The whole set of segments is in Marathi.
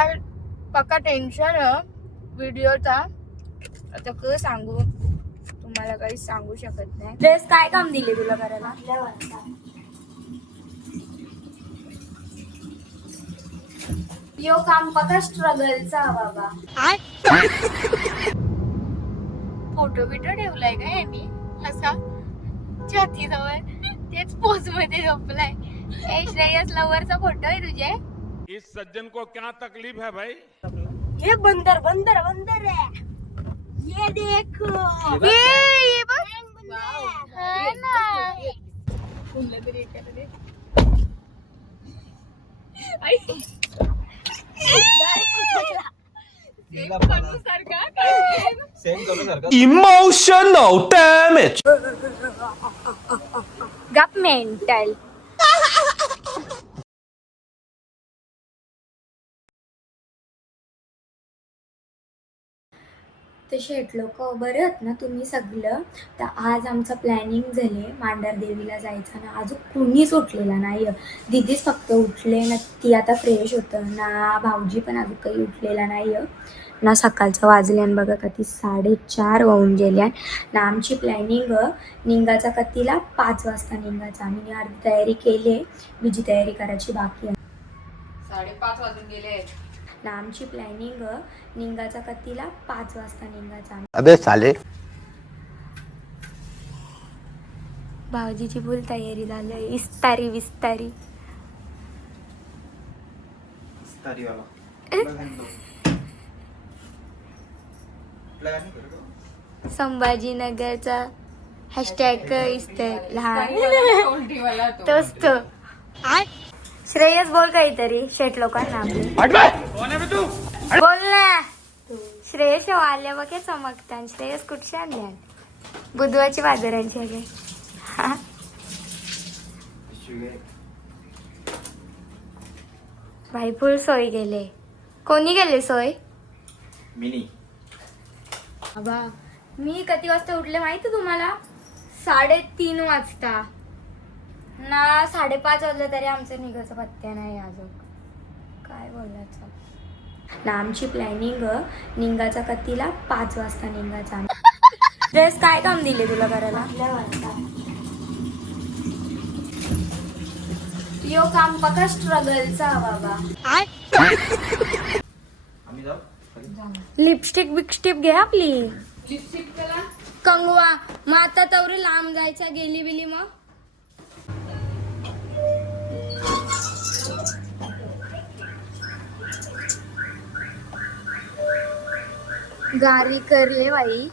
पक्का पक्का टेन्शन व्हिडिओचा. आता कसं सांगू तुम्हाला, काही सांगू शकत नाही. ड्रेस काय काम दिले तुला करायला? यो काम पक्का स्ट्रगलचा बाबा. फोटो बिटो ठेवलाय का यांनी असा छाती जवळ, तेच पोज मध्ये झोपलाय. श्रेयस लवरचा फोटो आहे तुझे. इस सज्जन को क्या तकलीफ है भाई? ये बंदर बंदर बंदर है, ये देखो. ये बघ. है ना. फुललं तरी एखादं दे. Emotional damage. गप मेंटल. तसे लोक बरे आहेत ना तुम्ही सगळं. तर आज आमचं प्लॅनिंग झाले मांडर देवीला जायचं ना. अजून कुणीच उठलेला नाही. दीदीच फक्त उठले ना, ती आता फ्रेश होतं ना. भाऊजी पण अजून काही उठलेला नाही ना. सकाळचं वाजल्यान बघा कधी 4:30 होऊन गेल्या ना. आमची प्लॅनिंग निघायचा कतीला 5 वाजता निघायचा. आम्ही अर्धी तयारी केली, बीजी तयारी करायची बाकी आहे. 5:30 वाजून गेले ना. आमची प्लॅनिंग निघायचा कतीला 5 वाजता निघायचा. अबे साले. भाऊजीची फुल तयारी झाली. इस्तारी विस्तारी. संभाजीनगरचा हॅशटॅग इस्तारी लहान तोच तो. श्रेयस बोल काहीतरी शेट लोकांना आपले. बोल ना. श्रेयस आल्या बघ चमकतान. श्रेयस कुठचे आणल्या? बुधवारची बाजारांची आले. भाई फुल सोय गेले. कोणी गेले सोय? मिनी. बाबा मी किती वाजता उठले माहिती तुम्हाला? 3:30 वाजता ना. 5:30 वाजलं तरी आमचं निघायचं पत्त्या नाही अजून. काय बोलायचं ना. आमची प्लॅनिंग निघायचा कतीला 5 वाजता निघायचा. ड्रेस काय काम दिले तुला करायला? यो काम पक्का स्ट्रगलचा बाबा. लिपस्टिक बिकस्टिक घे आपली. लिपस्टिक कला कंगवा मग आता तवरी लांब जायच्या गेली बिली मग. गारी करले बाई.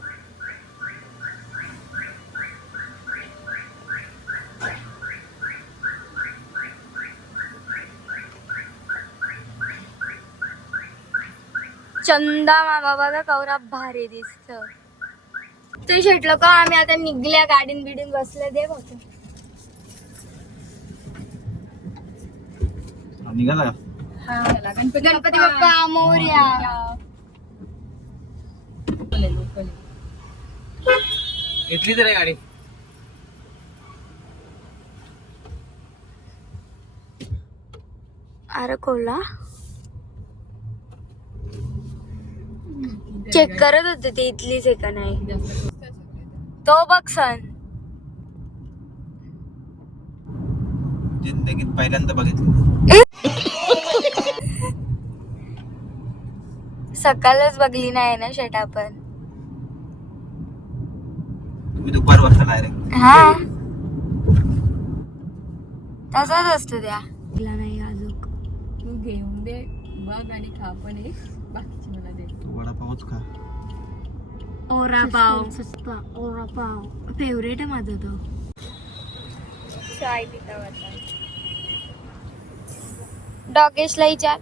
चंदा मामा बघा कवरा भारी दिसत. ते शेटलं का आम्ही आता निघल्या गाडीन बिडीन बसले. दे बघ निघाला. गणपती बाप्पा मोरया. इथली तर आहे गाडी. अरे कोला चेक करत होते ते इथलीच आहे का नाही. तो बघ सन. जिंदगीत पहिल्यांदा बघितलं. सकाळच बघली नाही ना शेट आपण. तुम्ही दुपार वाजता डायरेक्ट. हा तसाच असतो त्या. नाही अजून तू घेऊन दे बघ आणि खा पण एक. बाकीची मला दे. वडापावच खा. ओरा पाव. ओरा पाव फेवरेट आहे माझा तो. चाय पिता होता. डॉगेशला विचार.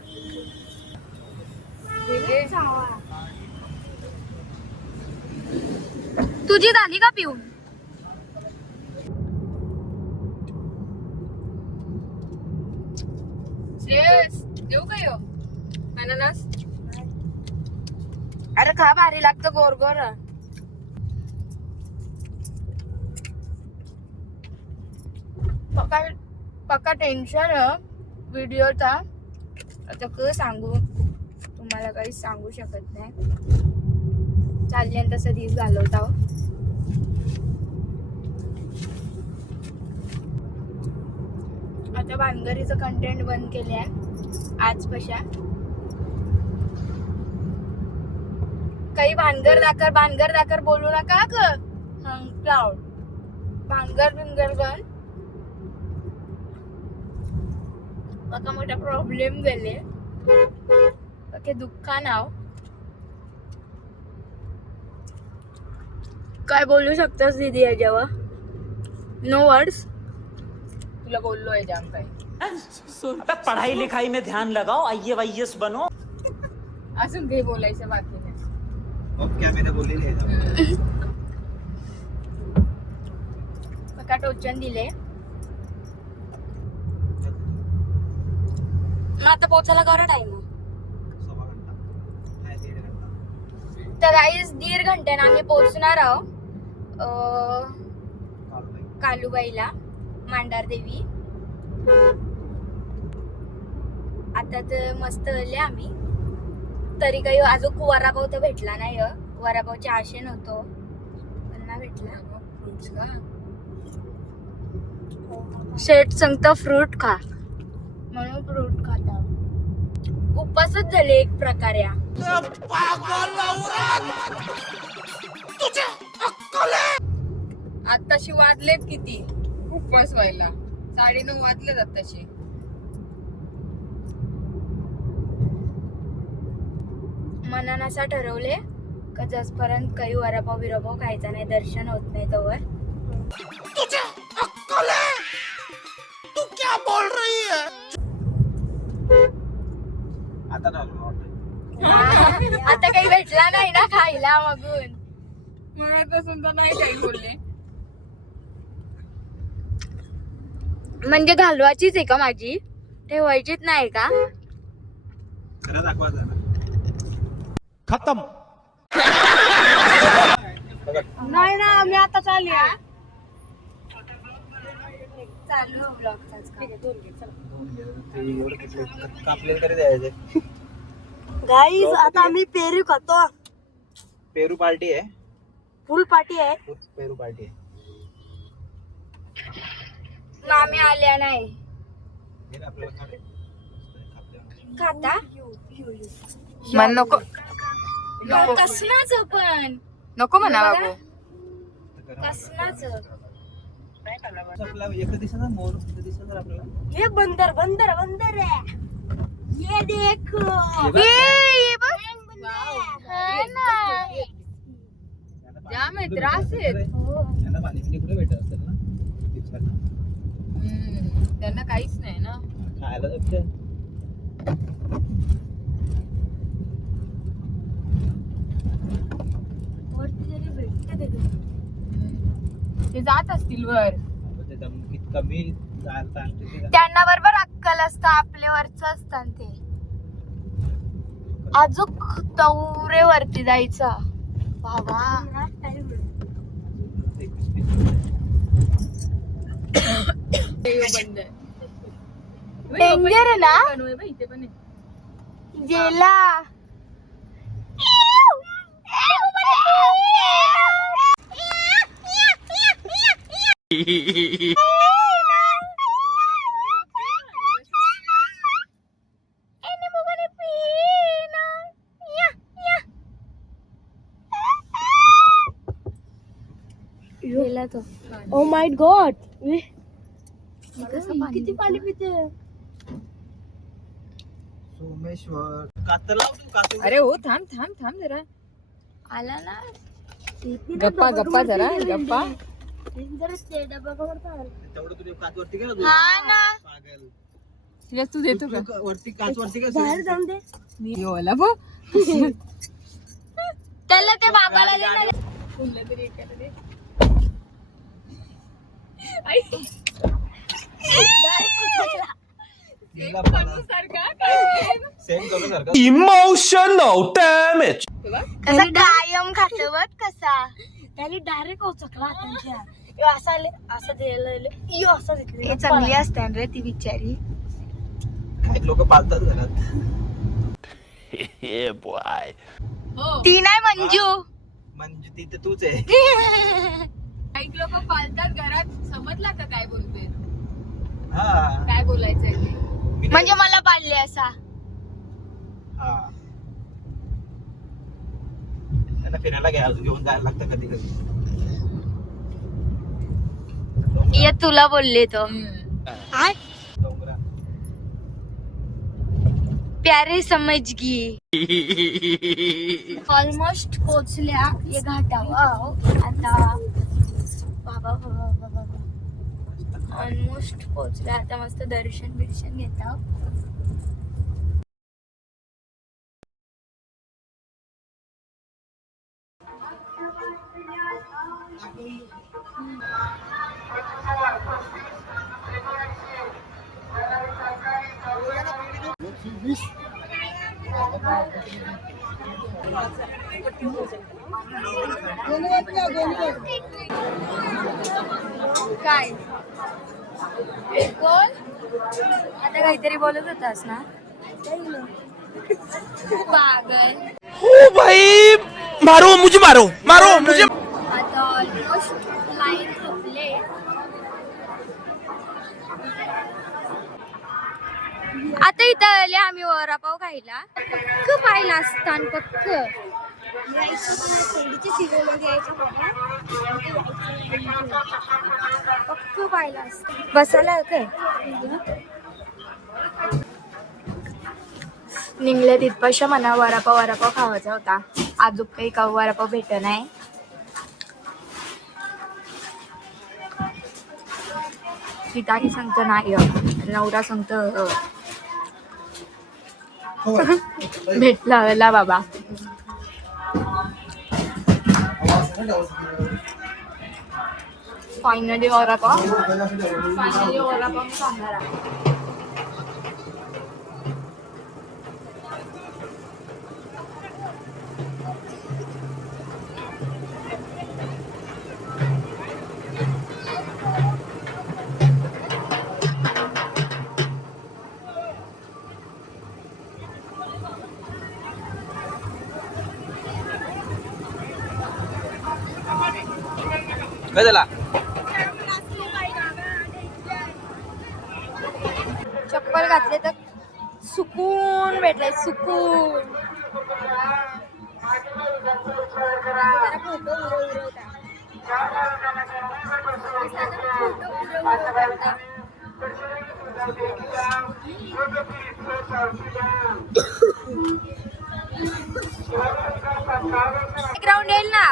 तुझी झाली का पिऊन? श्रेयस देऊ का यो अननस? अरे खा भारी लागतं गोर गोर. पक्का टेन्शन व्हिडिओचा. आता कसं सांगू तुम्हाला काही सांगू शकत नाही. चालले आणि तसं दिस घालवत आहो. आता भानगरीचं कंटेंट बंद केले आहे आजपाशा. काही भानगर दाकर बोलू नका ग. क्लाउड भानगर बिनगर गण बघा मोठा प्रॉब्लेम झाले. ओके दुःखा नाव काय बोलू शकतोस दीदी याच्यावर? No words. तुला बोललोय जाम काय. अबे पढ़ाई लिखाई में ध्यान लगाओ, IAS बनो. अजून काही बोलायचं बाकी नाही. अब क्या मैंने बोली नहीं. बघा टोचन दिले. मग आता पोचायला करा टाइम. 1.25 घंटा नाही 1.5 घंटा. तर गाईज 1.5 घंट्यानं आम्ही पोहोचणार आहोत कालूबाईला मांडार देवी. आता तर मस्त आले आम्ही. तरी काही अजून वरापाव तर भेटला नाही. वरापावच्या आशेन होतो पण ना भेटला. फ्रुट्स का शेट सांगतो फ्रूट खा म्हणून फ्रूट खाता. उपवासच झाले एक प्रकारे. आत्ताशी वाजलेत किती उपवास व्हायला? 9:30 वाजलेत आत्ताशी. मनानं असं ठरवले का जसपर्यंत काही वरापाव बिरापाव खायचा नाही, दर्शन होत नाही तोवर. आता नाही ऑर्डर. आता काही भेटला नाही ना खायला मगून. म्हणत असून तर नाही काही बोलले. म्हणजे घालवायचीच आहे का माझी? ठेवायचीच नाही का? खरं दाखवा जरा. खत्म. नाही ना मी आता चालली. चाललो ब्लॉगचाच का? ते एवढं किती कापले तरी द्यायचे. गाईज आता आम्ही पेरू खातो. पेरू पार्टी आहे. फुल पार्टी आहे. पेरू पार्टी आहे. मग आम्ही आल्या नाही. हे ना आपल्याला खाते. खाता मन नको कसनाच पण नको म्हणा बाबू. कसनाच आपला एक दिवसाचा मोर दिवसाचा आपल्याला. हे बंदर बंदर बंदर आहे. ये देखो ये बघ. हा ना. जाम आहे, त्रास आहेत. त्यांना पाणी पिणी कुठे भेटत असेल ना दिवसाला. त्यांना काहीच नाही ना खायला जाते. ते जात असतील वर. कमी जायला त्यांना बरोबर अक्कल असतं, आपल्यावरच असतं ते. अजून तवरेवरती जायचा बाबा. डेंजर ना इथे पण गेला. गेला तो. ओ माय गॉड किती पाणी पिते. सोमेश्वर कातर लाव तू कातर. अरे हो थांब थांब थांब जरा. आला ना. गप्पा गप्पा जरा गप्पा. तेवढं तुझ्या काच वरती गेला तू. हा ना. पागल. तुझ्या तू देतो का? वरती काच वरती का बाहेर जाऊन दे. मी ओला बो. त्याला ते बाबाला दे ना. बोललं तरी एकाला दे. सेम करू सारखा. Emotional damage. कसा कायम खातो बघ कसा. त्याला डायरेक्ट उचकला त्यांच्या. असं द्यायला असं हे चांगली असते रे ती बिचारी. काही लोक पाळतात घरात. हो ती नाही मंजू. म्हणजे तिथे तूच आहे. काही लोक पालतात घरात. समजला का काय बोलतोय? हा काय बोलायचंय ते? मी नाही- म्हणजे मला पाडले असा. हा त्यांना फिरायला घेऊन जायला लागतं कधी कधी. ये तुला बोलले तो. डोंगरात प्यारे समजगी. ऑलमोस्ट पोचल्या ये घाटावर आता. बाबा ऑलमोस्ट पोचल्या आता. मस्त दर्शन बिर्शन घेता. काय कोण आता काहीतरी बोलत होतास ना? पागल. मारो मुझे मारो मारो मुझे. आता ऑलमोस्ट लाईन संपले. आता इथं आले आम्ही वडापाव खायला. पक्क पाहिला असतान पक्क. पक्क पाहिला असता. बसायला काय निघले तिथपाशा मला वडापाव खावायचा होता. अजून काही का वडापाव भेट नाही. सीताही सांगतो नाही. नवरा सांगतो भेटला बाबा. फायनली वडापाव मी सांगणार आहे. काय झाला? चप्पल घातले तर सुकून भेटलाय. सुकून. ग्राउंड येईल ना.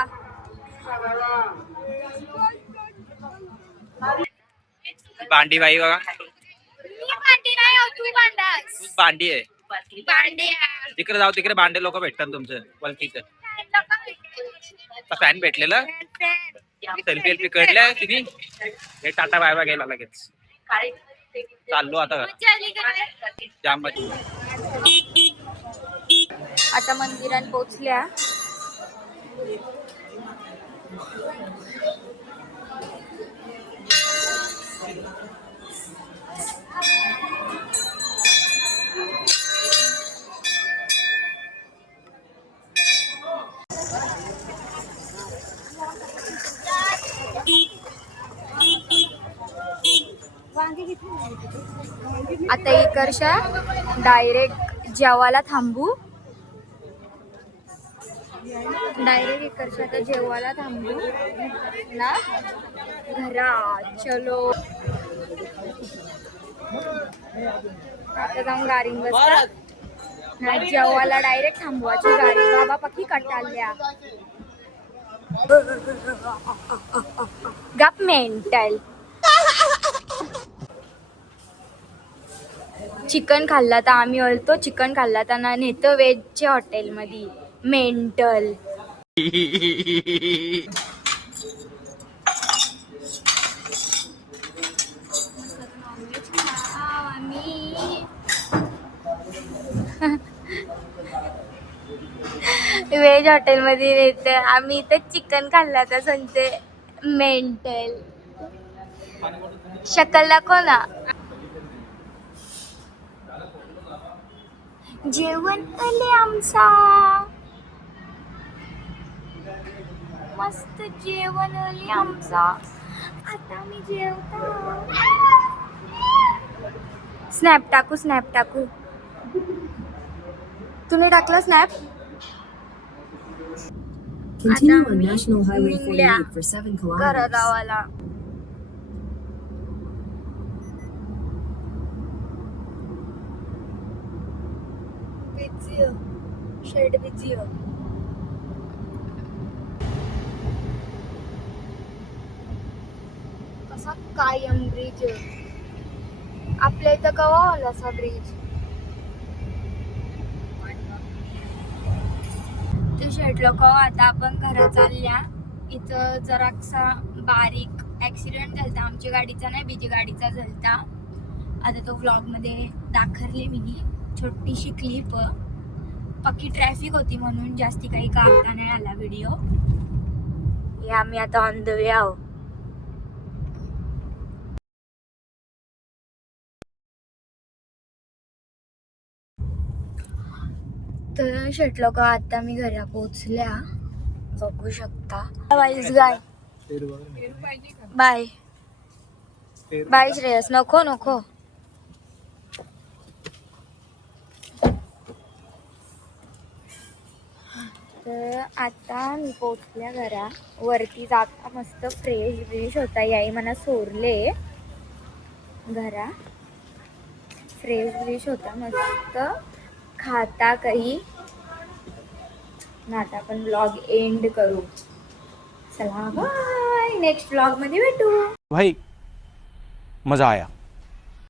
भांडी बाई बघा. मी भांडी नाही आहो, तू भांडास. तूच भांडी आहे. भांडे तिकडे जाऊ, तिकडे भांडे लोक भेटतात तुमचं वलकीचं. फॅन भेटलेलं सेल्फी एल्फी कडल्या तुम्ही. हे टाटा बाय बाय गेला लगेच. चाललो आता जाम मजा. आता मंदिरात पोहोचल्या. आता इकडच्या डायरेक्ट जेवायला थांबू. डायरेक्ट इकडच्या आता जेवायला थांबू ना घरात. चलो आता जाऊन गाडीत बसता. नाही जेवायला डायरेक्ट थांबवायची गाडी. बाबा पक्की कटाळल्या. गप मेंटल. चिकन खाल्ला तर आम्ही बोलतो चिकन खाल्ला तर ना नेतो वेजच्या हॉटेलमध्ये. मेंटल. वेज हॉटेलमध्ये नेते आम्ही. इथं चिकन खाल्ला तर सांगते मेंटल. शकल दाखव ना. जेवण आले आमचा, मस्त जेवण आले आमचा. आता मी जेवतो. स्नॅप टाकू. तुम्ही टाकलं स्नॅप? Continue आता on मी National Highway निघल्या 48 for 7 घरा kilometers. गावाला. शेड बिझी. कसा कायम ब्रिज आपल्या इथं कवा आला असा ब्रिज. ते शेटलो कवा. आता आपण घरा चालल्या. इथं जरासा बारीक ऍक्सिडेंट झालता. आमच्या गाडीचा नाही, बीजी गाडीचा झालता. आता तो व्लॉग मध्ये दाखवले मी. छोटीशी क्लिप. पक्की ट्रॅफिक होती म्हणून जास्ती काही काढता नाही आला व्हिडिओ. हे आम्ही आता ऑन द वे आहोत. तर शेटलो का आता मी घरा पोहोचल्या. बघू शकता. Wise guy. Bye bye Shreyas. नको. तर आता मी पोहोचल्या घरा. वरती जाता मस्त फ्रेश होता. याई मला सोरले घरा. फ्रेश होता मस्त. खाता काही. आता आपण ब्लॉग एंड करू. चला बाय. नेक्स्ट ब्लॉग मध्ये भेटू. भाई मजा आया.